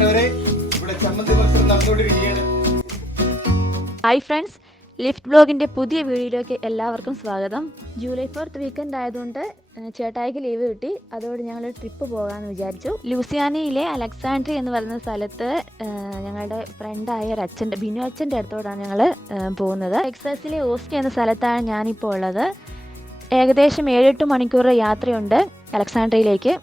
പ്രിയപ്പെട്ടവരെ, ഇവിടെ ചമ്മന്തി മത്സരം നടന്നുകൊണ്ടിരിക്കുകയാണ്. ഹായ് ഫ്രണ്ട്സ്, ലിഫ്റ്റ് വ്ലോഗിൻ്റെ പുതിയ വീഡിയോയിലേക്ക് എല്ലാവർക്കും സ്വാഗതം. ജൂലൈ 4th വീക്കെൻഡ് ആയതുകൊണ്ട് ചേട്ടായിക്ക് ലീവ് കിട്ടി. അതോടെ ഞങ്ങൾ ട്രിപ്പ് പോകാമെന്ന് വിചാരിച്ചു. ലൂസിയാനയിലെ അലക്സാൻഡ്രിയ എന്ന് പറയുന്ന സ്ഥലത്ത് ഞങ്ങളുടെ ഫ്രണ്ടായ ഒരു അച്ഛൻ്റെ ബിനു അച്ഛൻ്റെ അടുത്തോടാണ് ഞങ്ങൾ പോകുന്നത്. ടെക്സാസിലെ ഓസ്റ്റിൻ എന്ന സ്ഥലത്താണ് ഞാനിപ്പോൾ ഉള്ളത്. ഏകദേശം 7-8 മണിക്കൂർ യാത്രയുണ്ട് അലക്സാൻഡ്രിയയിലേക്ക്.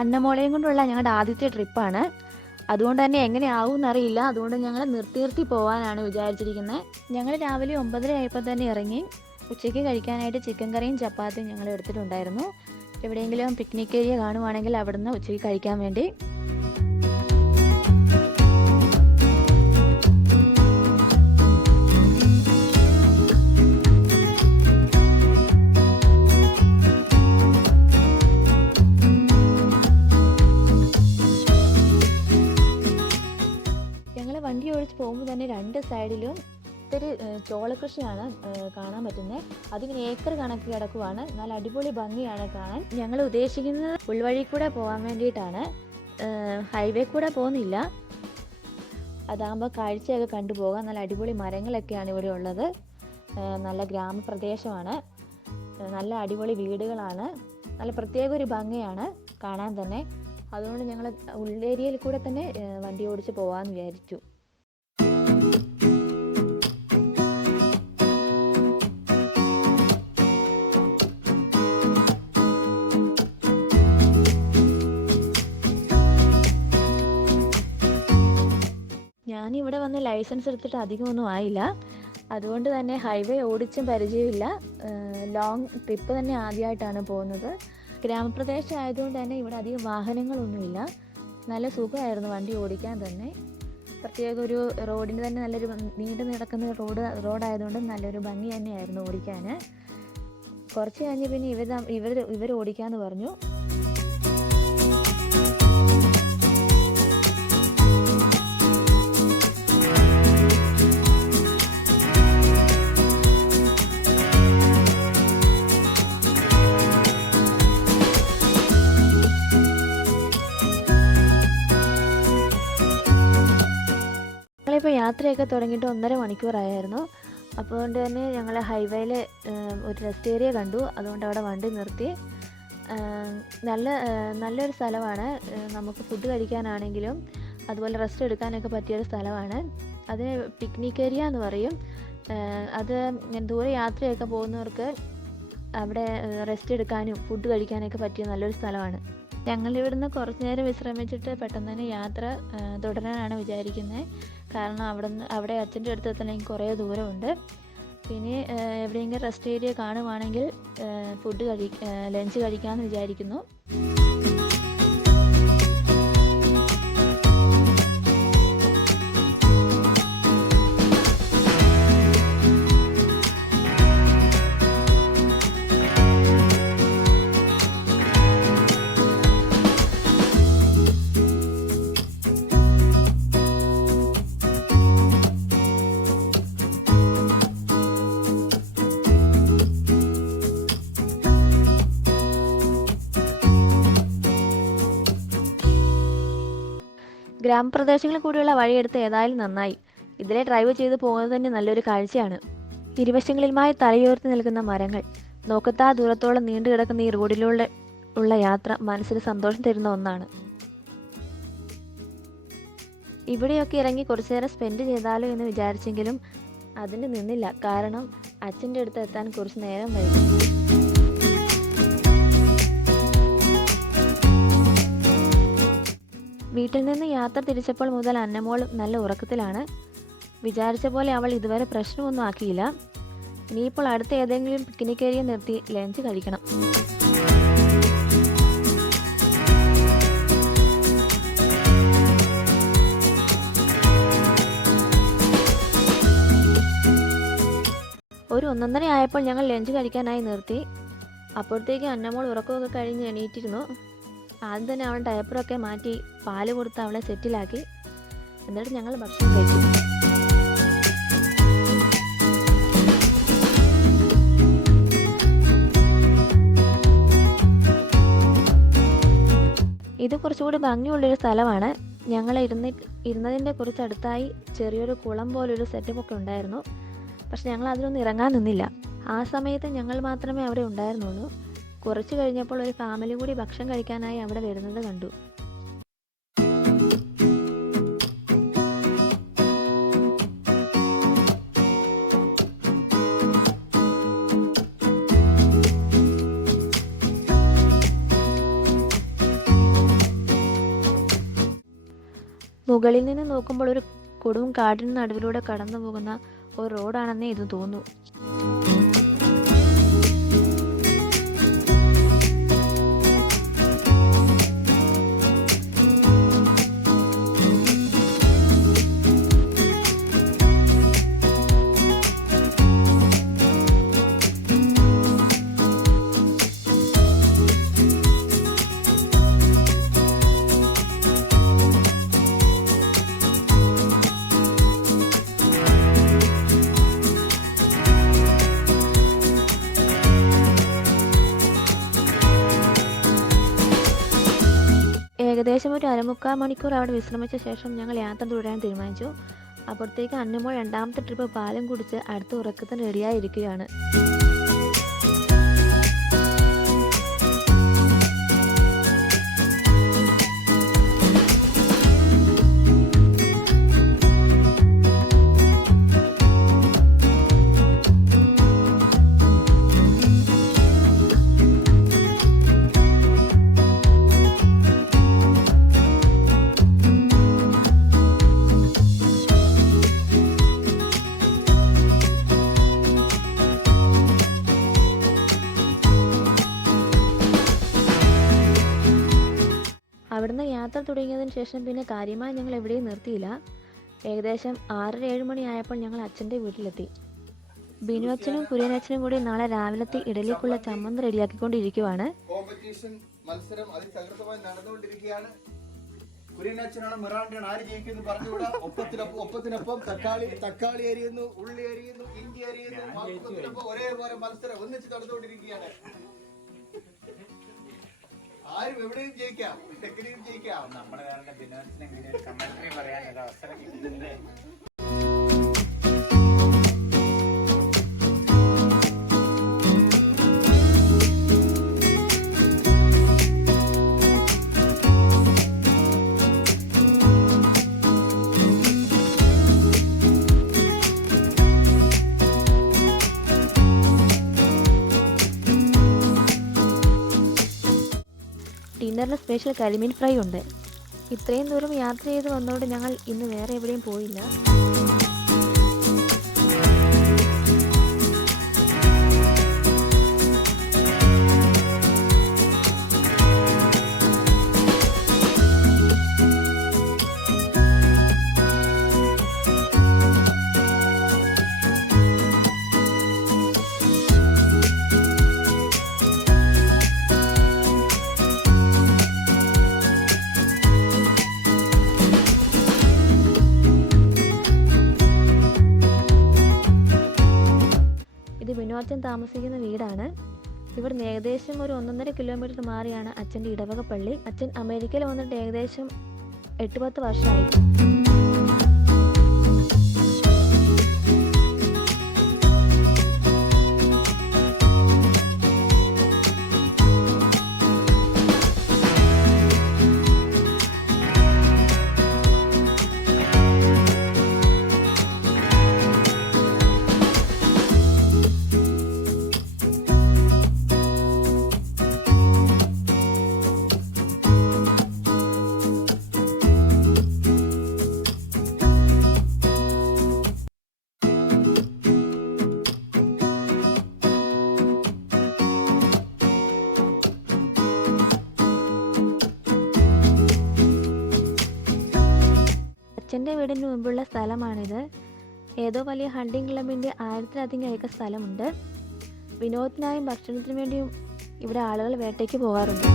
അന്നമോളയും കൊണ്ടുള്ള ഞങ്ങളുടെ ആദ്യത്തെ ട്രിപ്പാണ്. അതുകൊണ്ട് തന്നെ എങ്ങനെയാവും എന്നറിയില്ല. അതുകൊണ്ട് ഞങ്ങൾ നിർത്തി പോകാനാണ് വിചാരിച്ചിരിക്കുന്നത്. ഞങ്ങൾ രാവിലെ 9:30 ആയപ്പോൾ തന്നെ ഇറങ്ങി. ഉച്ചയ്ക്ക് കഴിക്കാനായിട്ട് ചിക്കൻ കറിയും ചപ്പാത്തിയും ഞങ്ങൾ എടുത്തിട്ടുണ്ടായിരുന്നു. എവിടെയെങ്കിലും പിക്നിക് ഏരിയ കാണുവാണെങ്കിൽ അവിടുന്ന് ഉച്ചയ്ക്ക് കഴിക്കാൻ വേണ്ടി. വണ്ടി ഓടിച്ച് പോകുമ്പോൾ തന്നെ 2 സൈഡിലും ഒത്തിരി ചോളകൃഷിയാണ് കാണാൻ പറ്റുന്നത്. അതിങ്ങനെ ഏക്കർ കണക്ക് കിടക്കുവാണ്. നല്ല അടിപൊളി ഭംഗിയാണ് കാണാൻ. ഞങ്ങൾ ഉദ്ദേശിക്കുന്നത് ഉൾവഴി കൂടെ പോകാൻ വേണ്ടിയിട്ടാണ്. ഹൈവേ കൂടെ പോകുന്നില്ല. അതാകുമ്പോൾ കാഴ്ചയൊക്കെ കണ്ടുപോകാം. നല്ല അടിപൊളി മരങ്ങളൊക്കെയാണ് ഇവിടെ ഉള്ളത്. നല്ല ഗ്രാമപ്രദേശമാണ്. നല്ല അടിപൊളി വീടുകളാണ്. നല്ല പ്രത്യേക ഒരു ഭംഗിയാണ് കാണാൻ തന്നെ. അതുകൊണ്ട് ഞങ്ങൾ ഉള്ളേരിയയിൽ കൂടെ തന്നെ വണ്ടി ഓടിച്ച് പോകാമെന്ന് വിചാരിച്ചു. ഞാനിവിടെ വന്ന് ലൈസൻസ് എടുത്തിട്ട് അധികമൊന്നും ആയില്ല. അതുകൊണ്ട് തന്നെ ഹൈവേ ഓടിച്ചും പരിചയമില്ല. ലോങ് ട്രിപ്പ് തന്നെ ആദ്യമായിട്ടാണ് പോകുന്നത്. ഗ്രാമപ്രദേശം ആയതുകൊണ്ട് തന്നെ ഇവിടെ അധികം വാഹനങ്ങളൊന്നുമില്ല. നല്ല സുഖമായിരുന്നു വണ്ടി ഓടിക്കാൻ തന്നെ. പ്രത്യേക ഒരു റോഡിന് തന്നെ നല്ലൊരു നീണ്ടു നടക്കുന്ന റോഡായതുകൊണ്ട് നല്ലൊരു ഭംഗി തന്നെയായിരുന്നു ഓടിക്കാൻ. കുറച്ച് കഴിഞ്ഞ് പിന്നെ ഇവർ ഓടിക്കാമെന്ന് പറഞ്ഞു. ഇപ്പോൾ യാത്രയൊക്കെ തുടങ്ങിയിട്ട് 1.5 മണിക്കൂറായിരുന്നു. അപ്പോൾ കൊണ്ട് തന്നെ ഞങ്ങൾ ഹൈവേയിൽ ഒരു റെസ്റ്റ് ഏരിയ കണ്ടു. അതുകൊണ്ട് അവിടെ വണ്ടി നിർത്തി. നല്ലൊരു സ്ഥലമാണ്. നമുക്ക് ഫുഡ് കഴിക്കാനാണെങ്കിലും അതുപോലെ റെസ്റ്റ് എടുക്കാനൊക്കെ പറ്റിയൊരു സ്ഥലമാണ്. അത് പിക്നിക് ഏരിയ എന്ന് പറയും. അത് ദൂരെ യാത്രയൊക്കെ പോകുന്നവർക്ക് അവിടെ റെസ്റ്റ് എടുക്കാനും ഫുഡ് കഴിക്കാനൊക്കെ പറ്റിയ നല്ലൊരു സ്ഥലമാണ്. ഞങ്ങളിവിടുന്ന് കുറച്ച് നേരം വിശ്രമിച്ചിട്ട് പെട്ടെന്ന് തന്നെ യാത്ര തുടരാനാണ് വിചാരിക്കുന്നത്. കാരണം അവിടെ അച്ഛൻ്റെ അടുത്ത് എത്തണമെങ്കിൽ കുറേ ദൂരമുണ്ട്. പിന്നെ എവിടെയെങ്കിലും റെസ്റ്റ് ഏരിയ കാണുവാണെങ്കിൽ ലഞ്ച് കഴിക്കാമെന്ന് വിചാരിക്കുന്നു. ഗ്രാമപ്രദേശങ്ങളിൽ കൂടിയുള്ള വഴിയെടുത്ത് ഏതായാലും നന്നായി. ഇതിലെ ഡ്രൈവ് ചെയ്ത് പോകുന്നത് തന്നെ നല്ലൊരു കാഴ്ചയാണ്. ഇരുവശങ്ങളിലുമായി തലയുയർത്തി നിൽക്കുന്ന മരങ്ങൾ, നോക്കത്താ ദൂരത്തോളം നീണ്ടു കിടക്കുന്ന ഈ റോഡിലൂടെ ഉള്ള യാത്ര മനസ്സിന് സന്തോഷം തരുന്ന ഒന്നാണ്. ഇവിടെയൊക്കെ ഇറങ്ങി കുറച്ചു നേരം സ്പെൻഡ് ചെയ്താലോ എന്ന് വിചാരിച്ചെങ്കിലും അതിന് നിന്നില്ല. കാരണം അച്ഛൻ്റെ അടുത്ത് എത്താൻ കുറച്ച് നേരം വൈകി. വീട്ടിൽ നിന്ന് യാത്ര തിരിച്ചപ്പോൾ മുതൽ അന്നമോൾ നല്ല ഉറക്കത്തിലാണ്. വിചാരിച്ച പോലെ അവൾ ഇതുവരെ പ്രശ്നമൊന്നും ആക്കിയില്ല. ഇനിയിപ്പോൾ അടുത്ത ഏതെങ്കിലും പിക്നിക് ഏരിയ നിർത്തി ലഞ്ച് കഴിക്കണം. ഒരു 1:30 ആയപ്പോൾ ഞങ്ങൾ ലഞ്ച് കഴിക്കാനായി നിർത്തി. അപ്പോഴത്തേക്ക് അന്നമോൾ ഉറക്കമൊക്കെ കഴിഞ്ഞ് എണീറ്റിരുന്നു. ആദ്യം തന്നെ അവൾ ഡയപ്പറൊക്കെ മാറ്റി പാല് കൊടുത്ത് അവളെ സെറ്റിലാക്കി. എന്നിട്ട് ഞങ്ങൾ ഭക്ഷണം കഴിച്ചു. ഇത് കുറച്ചുകൂടി ഭംഗിയുള്ളൊരു സ്ഥലമാണ്. ഞങ്ങൾ ഇരുന്നതിൻ്റെ കുറച്ചടുത്തായി ചെറിയൊരു കുളം പോലൊരു സെറ്റപ്പൊക്കെ ഉണ്ടായിരുന്നു. പക്ഷെ ഞങ്ങൾ അതിലൊന്നും ഇറങ്ങാൻ നിന്നില്ല. ആ സമയത്ത് ഞങ്ങൾ മാത്രമേ അവിടെ ഉണ്ടായിരുന്നുള്ളൂ. കുറച്ച് കഴിഞ്ഞപ്പോൾ ഒരു ഫാമിലി കൂടി ഭക്ഷണം കഴിക്കാനായി അവിടെ വരുന്നത് കണ്ടു. മുകളിൽ നിന്ന് നോക്കുമ്പോൾ ഒരു കൊടും കാടിന് നടുവിലൂടെ കടന്നു പോകുന്ന ഒരു റോഡാണെന്നേ ഇത് തോന്നൂ. ഏകദേശം ഒരു 1/4 മണിക്കൂർ അവിടെ വിശ്രമിച്ച ശേഷം ഞങ്ങൾ യാത്ര തുടരാൻ തീരുമാനിച്ചു. അപ്പോഴത്തേക്ക് അന്നമോൾ രണ്ടാമത്തെ ട്രിപ്പ് പാലും കുടിച്ച് അടുത്ത ഉറക്കത്തിന് റെഡിയായിരിക്കുകയാണ്. അവിടുന്ന് യാത്ര തുടങ്ങിയതിന് ശേഷം പിന്നെ കാര്യമായി ഞങ്ങൾ എവിടെയും നിർത്തിയില്ല. ഏകദേശം 6-7 മണിയായപ്പോൾ ഞങ്ങൾ അച്ഛൻ്റെ വീട്ടിലെത്തി. ബിനു അച്ഛനും കുര്യൻ അച്ഛനും കൂടി നാളെ രാവിലത്തെ ഇഡലിക്കുള്ള ചമ്മന്തി റെഡിയാക്കിക്കൊണ്ടിരിക്കുവാണ്. കോമ്പറ്റീഷൻ മത്സരം അതിസകൃതമായി നടന്നുകൊണ്ടിരിക്കുകയാണ്. കുര്യൻ അച്ഛനാണ് മിറാണ്ടാണ് ആര് ജയിക്കുമെന്ന് പറഞ്ഞുകൂടാ. ഒപ്പത്തിനൊപ്പം തക്കാളി അരിയുന്നു, ഉള്ളി അരിയുന്നു, ഇഞ്ചി അരിയുന്നു. ഒരേപോലെ മത്സരം ഒന്നിച്ച് നടന്നുകൊണ്ടിരിക്കുകയാണ്. ആരും എവിടെയും ജയിക്കാം, എങ്ങനെയും ജയിക്കാം. നമ്മുടെ കാരണം ബിനോദിന് ഇങ്ങനെ ഒരു കമന്ററി പറയാൻ ഒരു അവസരം കിട്ടുന്നില്ലേ? ഡിന്നറിന് സ്പെഷ്യൽ കരിമീൻ ഫ്രൈ ഉണ്ട്. ഇത്രയും ദൂരം യാത്ര ചെയ്ത് വന്നതുകൊണ്ട് ഞങ്ങൾ ഇന്ന് വേറെ എവിടെയും പോയില്ല. അച്ഛൻ താമസിക്കുന്ന വീടാണ്. ഇവിടുന്ന് ഏകദേശം ഒരു 1.5 കിലോമീറ്റർ മാറിയാണ് അച്ഛൻ്റെ ഇടവക പള്ളി. അച്ഛൻ അമേരിക്കയിൽ വന്നിട്ട് ഏകദേശം 8-10 വർഷമായി. അച്ഛൻ്റെ വീടിന് മുമ്പുള്ള സ്ഥലമാണിത്. ഏതോ വലിയ ഹണ്ടിങ് ക്ലബിൻ്റെ 1000-ലധികം ഏക്കർ സ്ഥലമുണ്ട്. വിനോദത്തിനായും ഭക്ഷണത്തിനു വേണ്ടിയും ഇവിടെ ആളുകൾ വേട്ടയ്ക്ക് പോകാറുണ്ട്.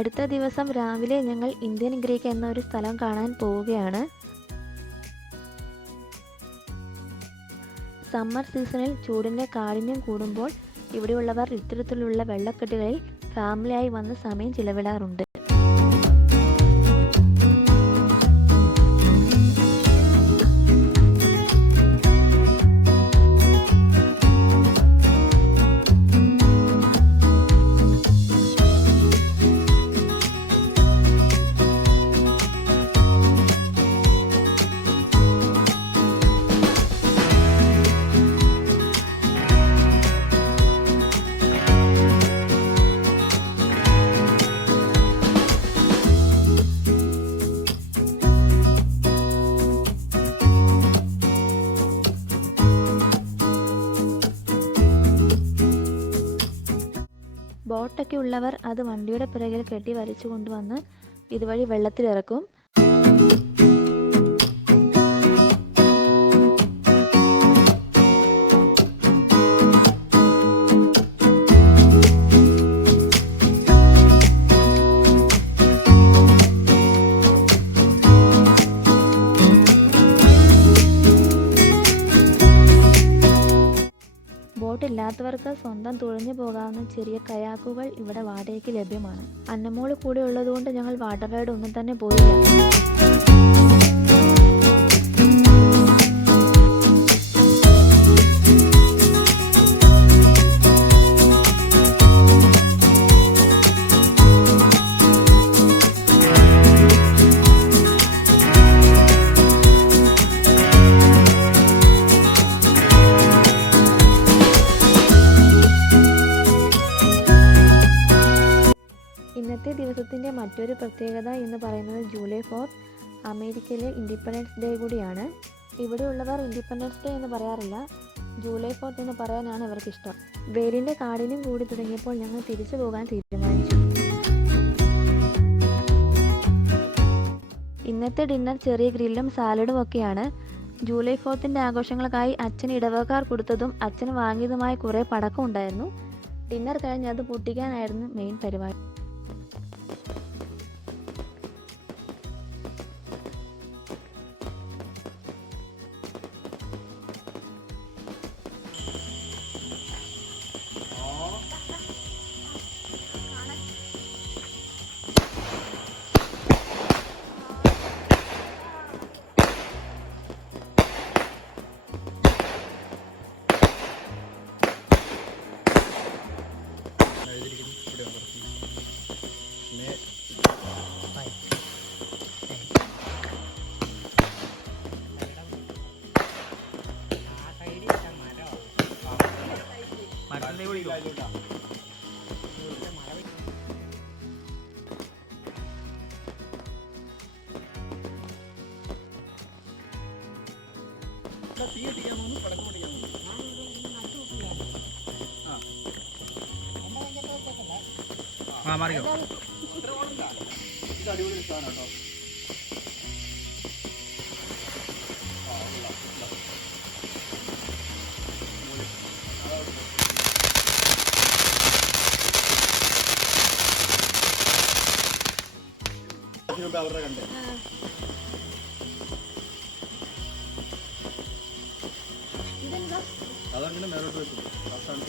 അടുത്ത ദിവസം രാവിലെ ഞങ്ങൾ ഇന്ത്യൻ ഗ്രീക്ക് എന്നൊരു സ്ഥലം കാണാൻ പോവുകയാണ്. സമ്മർ സീസണിൽ ചൂടിൻ്റെ കാഠിന്യം കൂടുമ്പോൾ ഇവിടെയുള്ളവർ ഇത്തരത്തിലുള്ള വെള്ളക്കെട്ടുകളിൽ ഫാമിലിയായി വന്ന് സമയം ചിലവിടാറുണ്ട്. ബോട്ടൊക്കെ ഉള്ളവർ അത് വണ്ടിയുടെ പിറകിൽ കെട്ടി വലിച്ചു കൊണ്ടുവന്ന് ഇതുവഴി വെള്ളത്തിലിറക്കും. ബോട്ടില്ലാത്തവർക്ക് സ്വന്തം തുഴഞ്ഞു പോകാവുന്ന ചെറിയ കയാക്കുകൾ ഇവിടെ വാടകയ്ക്ക് ലഭ്യമാണ്. അന്നമോള് കൂടെ ഉള്ളതുകൊണ്ട് ഞങ്ങൾ വാട്ടർ റൈഡ് ഒന്നും തന്നെ പോയില്ല. ഇന്നത്തെ ദിവസത്തിൻ്റെ മറ്റൊരു പ്രത്യേകത എന്ന് പറയുന്നത് ജൂലൈ 4 അമേരിക്കയിലെ ഇൻഡിപെൻഡൻസ് ഡേ കൂടിയാണ്. ഇവിടെയുള്ളവർ ഇൻഡിപെൻഡൻസ് ഡേ എന്ന് പറയാറില്ല, ജൂലൈ 4 എന്ന് പറയാനാണ് ഇവർക്കിഷ്ടം. വെയിലിൻ്റെ കാഠിന്യം കൂടി തുടങ്ങിയപ്പോൾ ഞങ്ങൾ തിരിച്ചു പോകാൻ തീരുമാനിച്ചു. ഇന്നത്തെ ഡിന്നർ ചെറിയ ഗ്രില്ലും സാലഡും ഒക്കെയാണ്. ജൂലൈ 4 ആഘോഷങ്ങൾക്കായി അച്ഛൻ ഇടവക്കാർ കൊടുത്തതും അച്ഛൻ വാങ്ങിയതുമായ കുറേ പടക്കം ഉണ്ടായിരുന്നു. ഡിന്നർ കഴിഞ്ഞ് അത് പൊട്ടിക്കാനായിരുന്നു മെയിൻ പരിപാടി. മാറിക്കോ. ഇത് അടിപൊളി സാധനം കേട്ടോ. അവരുടെ കണ്ടേ അതങ്ങനെ മേലോട്ട് വെക്കും. അവസാനം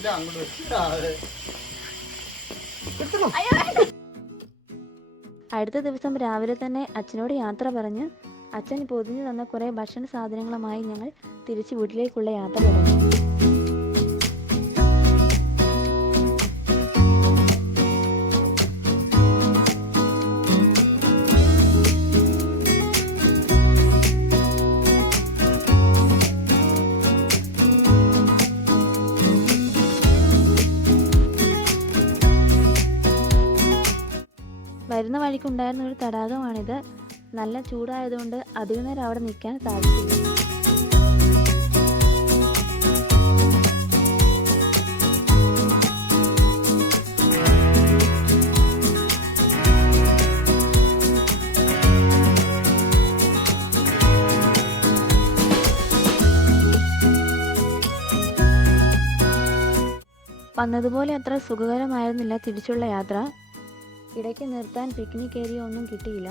ഇല്ല അങ്ങോട്ട് അടുത്ത ദിവസം രാവിലെ തന്നെ അച്ഛനോട് യാത്ര പറഞ്ഞ് അച്ഛൻ പൊതിഞ്ഞു തന്ന കുറേ ഭക്ഷണ സാധനങ്ങളുമായി ഞങ്ങൾ തിരിച്ച് വീട്ടിലേക്കുള്ള യാത്ര തുടങ്ങി. വരുന്ന വഴിക്കുണ്ടായിരുന്ന ഒരു തടാകമാണിത്. നല്ല ചൂടായതുകൊണ്ട് അധിക നേരം അവിടെ നിൽക്കാൻ സാധിക്കില്ല. വന്നതുപോലെ അത്ര സുഖകരമായിരുന്നില്ല തിരിച്ചുള്ള യാത്ര. ഇടയ്ക്ക് നിർത്താൻ പിക്നിക് ഏരിയ ഒന്നും കിട്ടിയില്ല.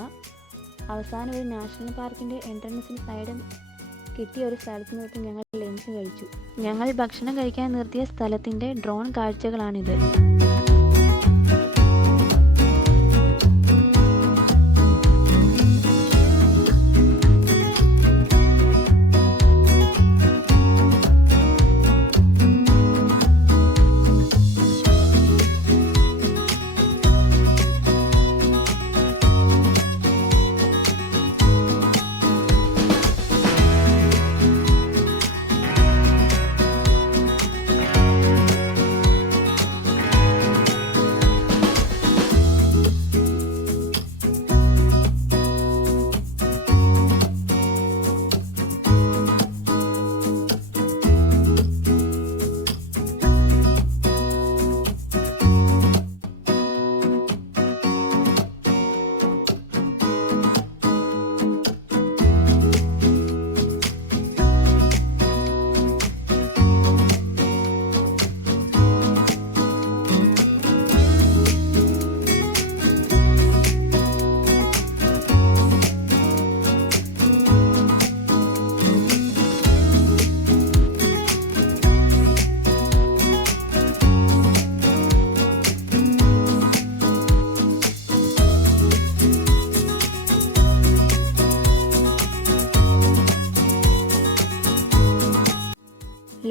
അവസാനം ഒരു നാഷണൽ പാർക്കിൻ്റെ എൻട്രൻസിന് സൈഡ് കിട്ടിയ ഒരു സ്ഥലത്ത് നിർത്തി ഞങ്ങൾ ലഞ്ച് കഴിച്ചു. ഞങ്ങൾ ഭക്ഷണം കഴിക്കാൻ നിർത്തിയ സ്ഥലത്തിൻ്റെ ഡ്രോൺ കാഴ്ചകളാണിത്.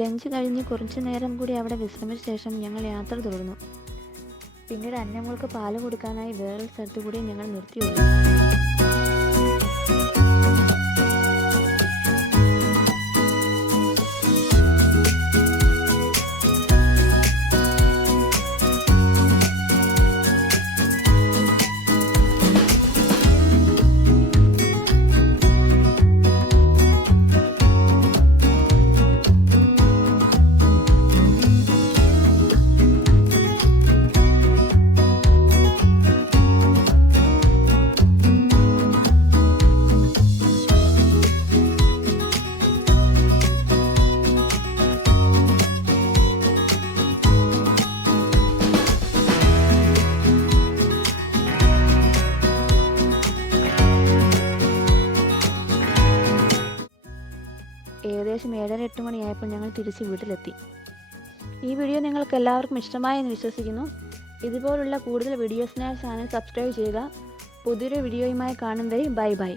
ലഞ്ച് കഴിഞ്ഞ് കുറച്ചു നേരം കൂടി അവിടെ വിശ്രമിച്ച ശേഷം ഞങ്ങൾ യാത്ര തുടർന്നു. പിന്നീട് അന്നമോൾക്ക് പാല് കൊടുക്കാനായി വേറൊരു സ്ഥലത്ത് കൂടി ഞങ്ങൾ നിർത്തിയുള്ളൂ. ഏകദേശം 7-8 മണിയായപ്പോൾ ഞങ്ങൾ തിരിച്ച് വീട്ടിലെത്തി. ഈ വീഡിയോ നിങ്ങൾക്ക് എല്ലാവർക്കും ഇഷ്ടമായെന്ന് വിശ്വസിക്കുന്നു. ഇതുപോലുള്ള കൂടുതൽ വീഡിയോസിനായി ചാനൽ സബ്സ്ക്രൈബ് ചെയ്യുക. പുതിയൊരു വീഡിയോയുമായി കാണുന്നവരെ ബൈ ബൈ.